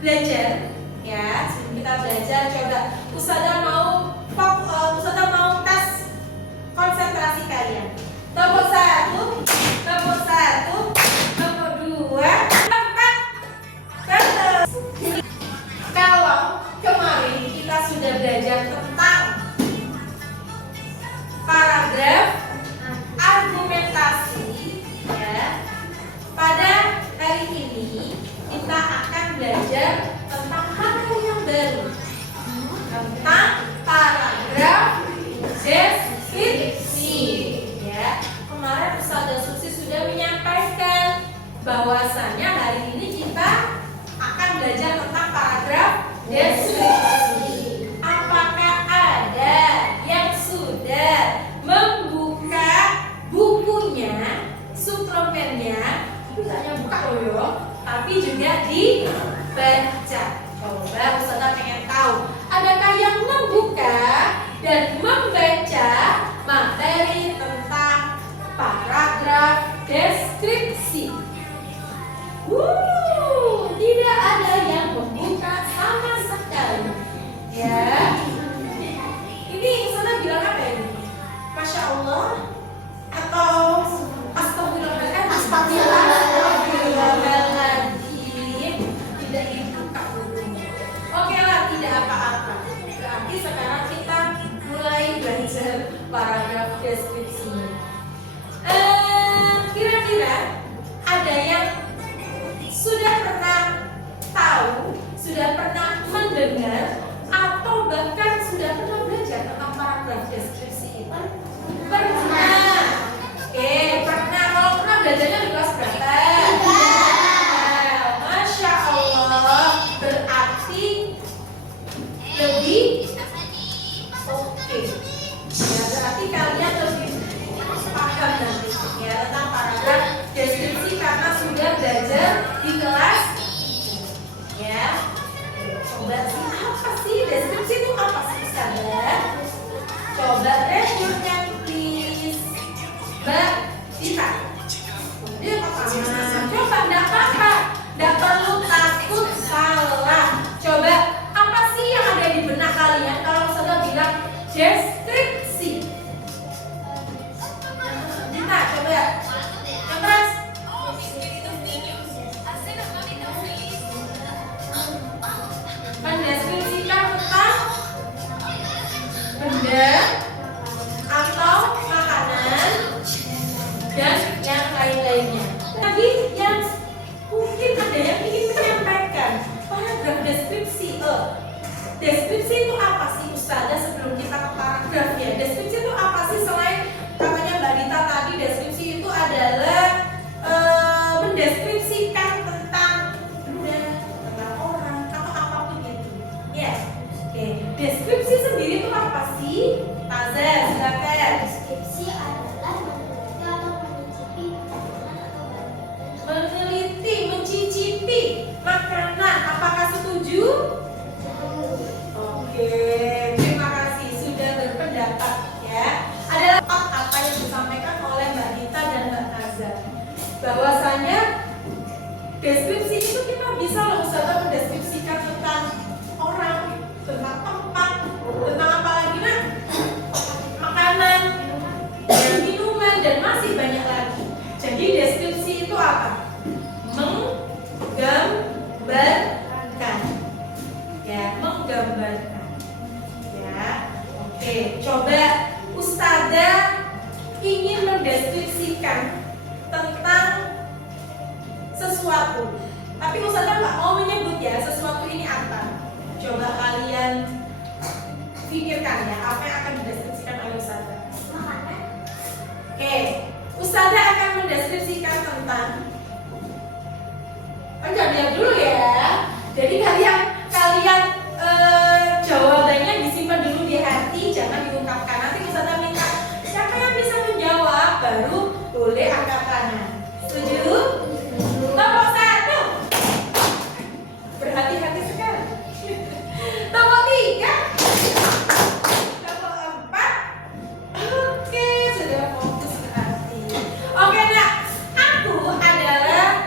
belajar ya. Sebelum kita belajar, coba Ustazah mau tes konsentrasi kalian. Tepuk 1, tepuk 1, tepuk 2, tempat terus. Kalau kemarin kita sudah belajar tentang paragraf argumentasi ya, pada hari ini kita akan belajar tentang hal yang baru, tentang paragraf deskripsi ya. Kemarin Ustazah Susi sudah menyampaikan bahwasanya hari ini kita akan belajar tentang paragraf deskripsi. Apakah ada yang sudah membuka bukunya, suplemennya? Itu tidak hanya buka loh yo, tapi juga dibaca. Coba Ustazah pengen tahu, adakah yang membuka dan membaca materi tentang paragraf deskripsi? Tidak ada yang membuka sama sekali. Ya, ini Ustazah bilang apa ini? Masya Allah atau astagfirullahaladzim? Astagfirullahaladzim, tidak dibuka bukunya. Oke lah, tidak apa-apa. Berarti sekarang kita mulai belajar paragraf deskripsinya. Kira-kira ada yang sudah pernah tahu, sudah pernah mendengar, atau bahkan sudah pernah belajar tentang paragraf deskripsi itu? Pernah. Oke, pernah. Kalau pernah belajarnya di kelas berapa? Masya Allah, berarti lebih oke. Ya, berarti kalian lebih paham nanti ya tentang paragraf deskripsi karena sudah belajar di kelas ya. Coba sih, apa sih deskripsi itu, apa sih Ustazah? Coba raise your hand please. Mbak Dita. Dia coba, enggak apa-apa, enggak perlu takut salah. Coba, apa sih yang ada di benak kalian kalau Ustazah bilang deskripsi? Dita, coba. Terus mendeskripsikan tentang benda atau makanan dan yang lain-lainnya. Tadi yang mungkin ada yang ingin menyampaikan paragraf deskripsi. Deskripsi itu apa sih Ustazah sebelum kita ke paragraf ya? Deskripsi itu apa sih selain katanya Mbak Dita tadi deskripsi itu adalah mendeskripsikan tentang benda, tentang orang atau apapun itu. Ya, oke. Deskripsi sendiri itu apa sih? Taza, silakan. Deskripsi adalah meneliti atau mencicipi makanan atau barang. Meneliti, mencicipi makanan. Apakah setuju? Oke, terima kasih sudah berpendapat ya. Adalah apa yang disampaikan oleh Mbak Dita dan Mbak Taza, bahwasanya deskripsi itu kita bisa loh Ustazah mendeskripsikan tentang orang, tentang tempat, tentang apa lagi nah? Makanan, minuman dan masih banyak lagi. Jadi deskripsi itu apa? Menggambarkan. Ya, menggambarkan. Ya. Oke, coba Ustazah ingin mendeskripsikan tentang sesuatu. Tapi Ustazah nggak mau menyebut ya sesuatu ini apa. Coba kalian pikirkan ya apa yang akan dideskripsikan oleh Ustazah. Makanan. Oke, Ustazah akan mendeskripsikan tentang. Jangan diam dulu ya. Jadi kalian jawabannya disimpan dulu di hati, jangan diungkapkan. Nanti Ustazah minta siapa yang bisa menjawab baru boleh angkat tangan. Setuju? Nomor 1. Berhati-hati sekali. Nomor 3. Nomor 4. Oke, sudah fokus berarti. Oke, nah, aku adalah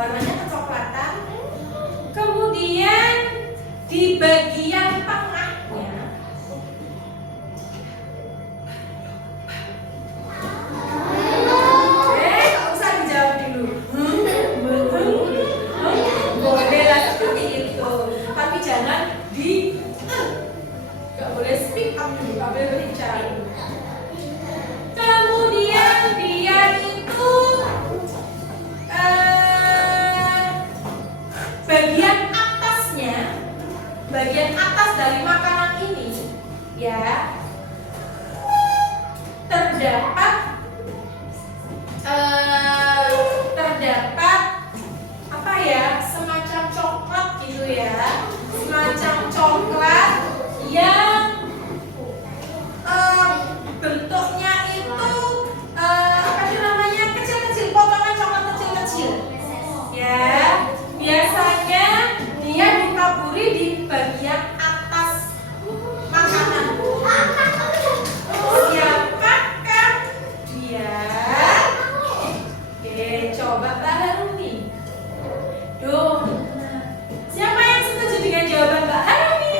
warnanya kecoklatan. Kemudian di bagian tengahnya nggak usah dijawab dulu. Boleh lah seperti itu, tapi jangan nggak boleh speak up dulu, nggak boleh berbicara. Kemudian dia itu bagian atas dari makanan ini ya terdapat apa ya, semacam coklat gitu ya, semacam coklat yang bentuknya itu apa sih namanya, kecil-kecil, potongan coklat kecil-kecil ya. Biasanya dia ditaburi di bagian atas makanan. Siapakah dia? Oke, coba Mbak Harumi. Duh, siapa yang setuju dengan jawaban Mbak Harumi?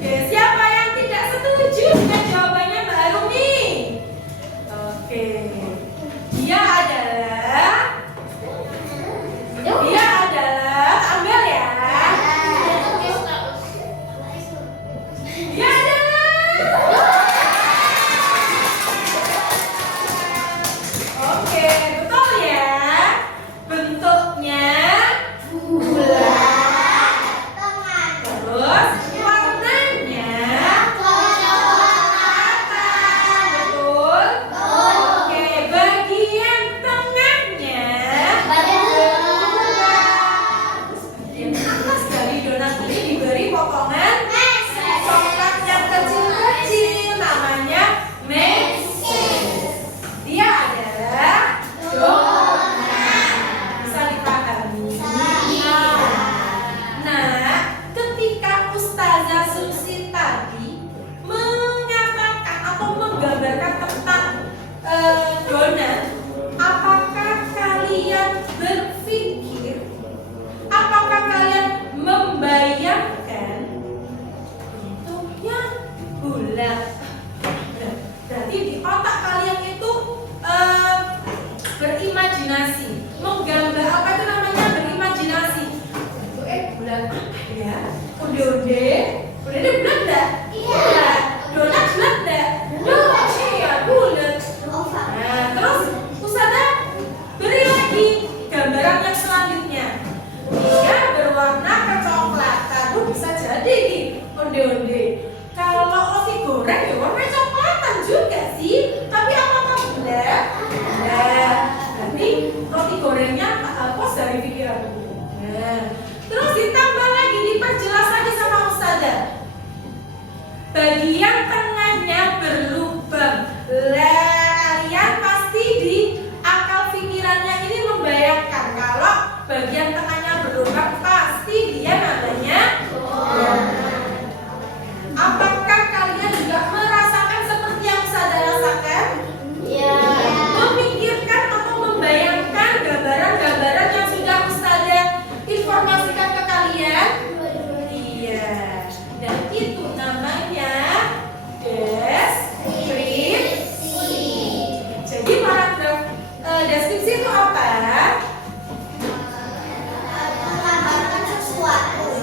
Oke, siapa yang tidak setuju dengan jawabannya Mbak Harumi? Oke, dia adalah ambil ya. Dia adalah oke, betul ya. Bentuknya bulat. Terus warnanya kecoklatan. Betul. Oke, bagian tengahnya bagian atas dari donat ini diberi potongan coklat yang kecil-kecil, namanya meses. Dia adalah donat. Bisa dipahami? Nah, ketika Ustazah Susi tadi mengatakan atau menggambarkan tentang donat, apakah kalian berpikir, apakah kalian membayangkan bentuknya bulat? Berarti di otak kalian itu berimajinasi, menggambar, apa itu namanya, berimajinasi. Bentuknya bulat apa ya? Onde-onde bulat enggak? Iya. Donat bulat enggak? Bulat. Iya, bulat. Nah, terus Ustazah beri lagi gambaran yang selanjutnya. Dia berwarna kecoklatan. Bisa jadi nih onde-onde. Kalau roti goreng ya warna coklatan juga sih. Tapi apakah bulat? Bulat. Berarti roti gorengnya tak hapus dari pikiranku. Nah, terus ditambah lagi, diperjelas lagi sama Ustazah. Bagian tengahnya berlubang. Kalian pasti di akal pikirannya ini membayangkan kalau bagian tengahnya berlubang, pasti dia namanya donat. Apakah kalian juga merasakan seperti yang Ustazah rasakan? Iya. Memikirkan atau membayangkan gambaran-gambaran yang sudah Ustazah informasikan ke kalian? Iya. Dan itu namanya deskripsi. Jadi paragraf deskripsi itu apa? Menggambarkan sesuatu.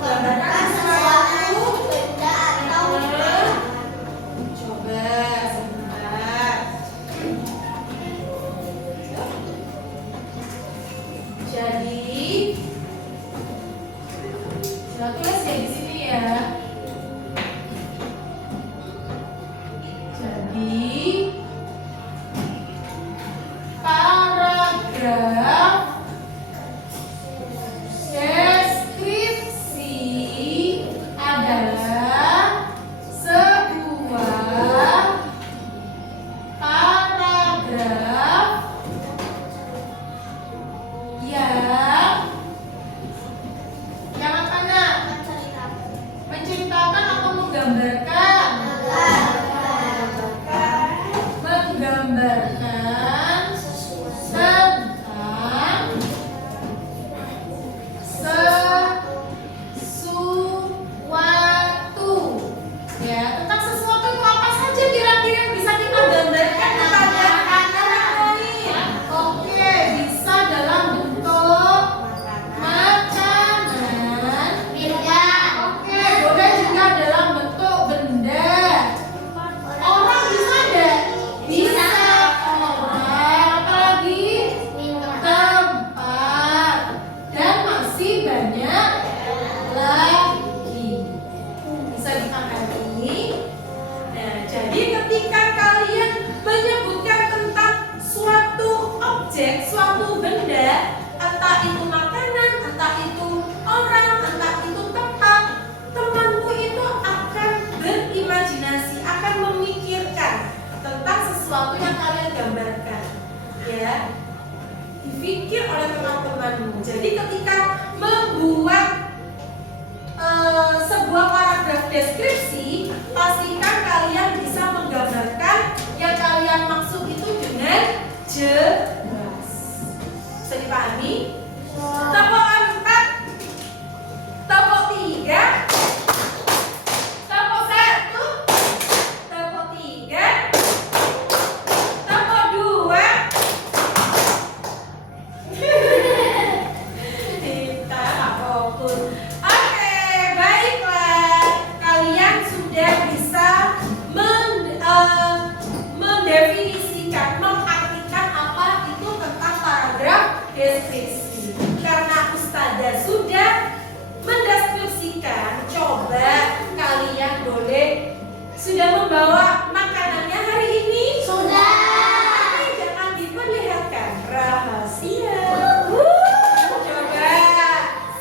Menggambarkan sesuatu. Benda atau Coba sebentar. Jadi, saya tulis ya di sini ya. Jadi, paragraf deskripsi adalah sebuah paragraf yang apa nak? Menceritakan atau menggambarkan? Menggambarkan tentang yang kalian gambarkan, ya. Dipikir oleh teman-temanmu. Jadi ketika membuat sebuah paragraf deskripsi, pastikan kalian bisa menggambarkan yang kalian maksud itu dengan jelas. Bisa dipahami? Tepuk 4, tepuk 3, tepuk 1, tepuk 3, tepuk 2. Kita fokus. Oke, baiklah. Kalian sudah bisa mendefinisikan, mengartikan apa itu tentang paragraf deskripsi. Karena Ustazah sudah mendeskripsikan, coba kalian boleh sudah membawa makanannya hari ini? Sudah. Tapi jangan diperlihatkan, rahasia. Coba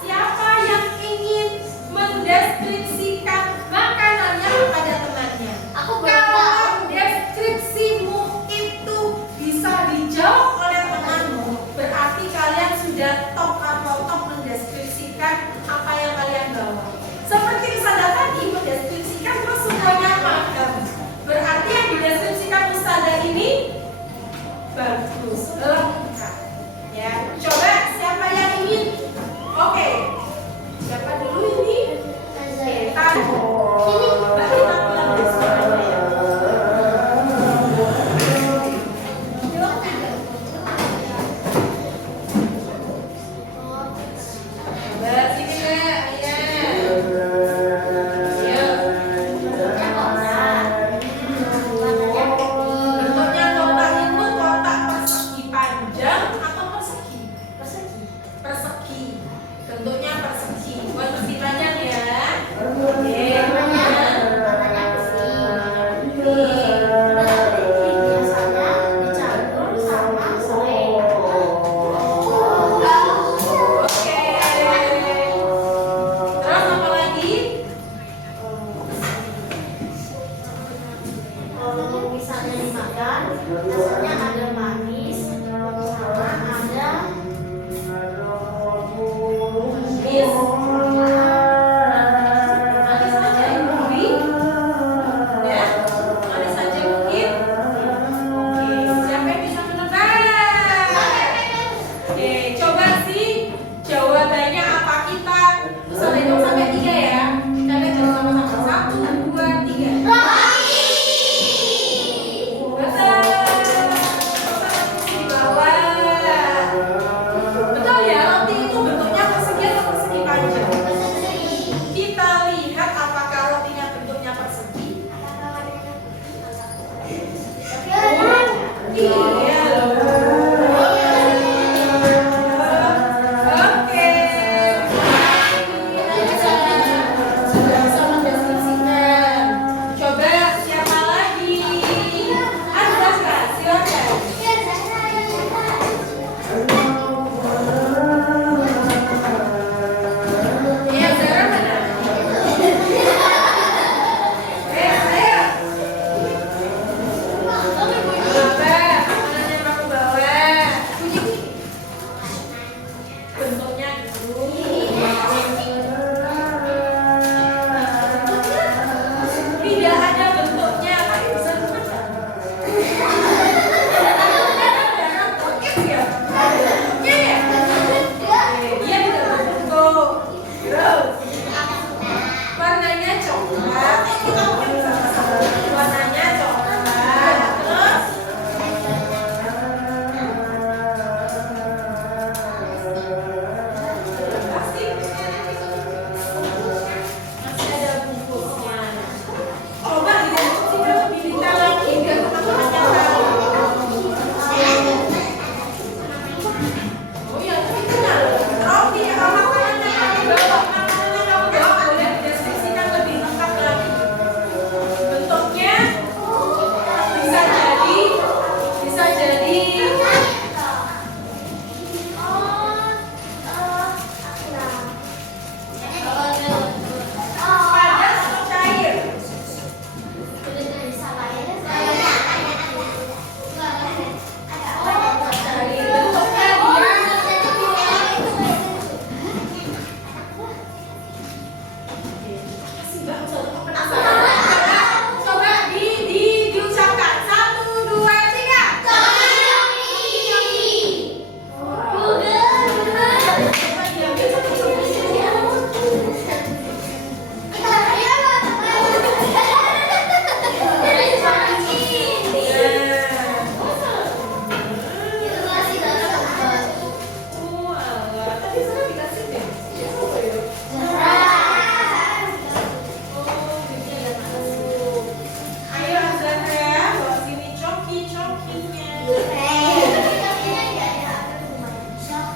siapa yang ingin mendeskripsikan makanannya kepada temannya? Aku belum tahu. Kalau deskripsimu itu bisa dijawab oleh temanmu, berarti kalian sudah top atau top mendeskripsikan apa yang kalian bawa. Seperti Ustazah tadi mendeskripsikan terus semuanya paham.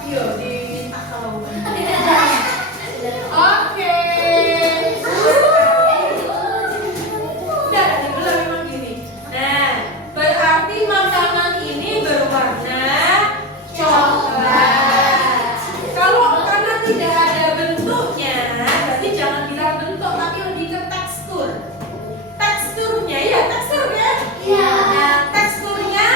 Iya, diminta kalau Oke. Udah, dibilang memang gini. Nah, berarti makanan ini berwarna coklat. Kalau karena tidak ada bentuknya, berarti jangan bilang bentuk, tapi lebih ke tekstur. Teksturnya, ya teksturnya. Iya. Nah, teksturnya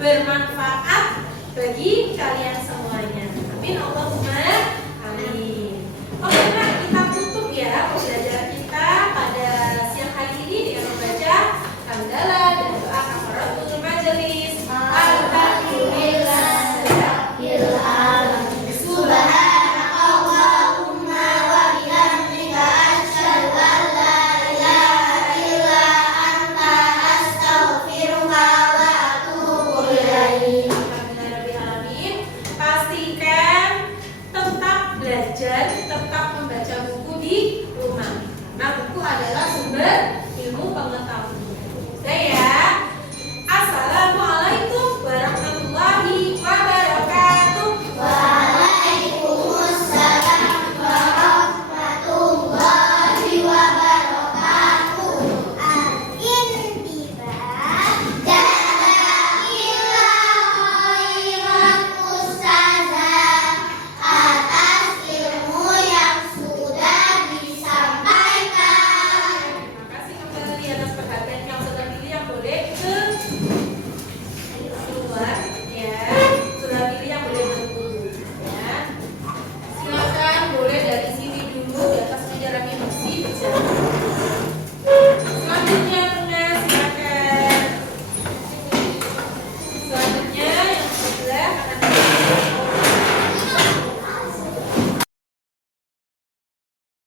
bermanfaat bagi kalian semuanya. Amin Allahumma amin. Oke, nah kita tutup ya pembelajaran kita pada siang hari ini dengan membaca hamdalah dan doa kafaratul majelis. Alhamdulillah rabbil alamin. Subhanakallahumma wa bihamdika asyhadu an la ilaha illa anta astaghfiruka wa atubu ilaik.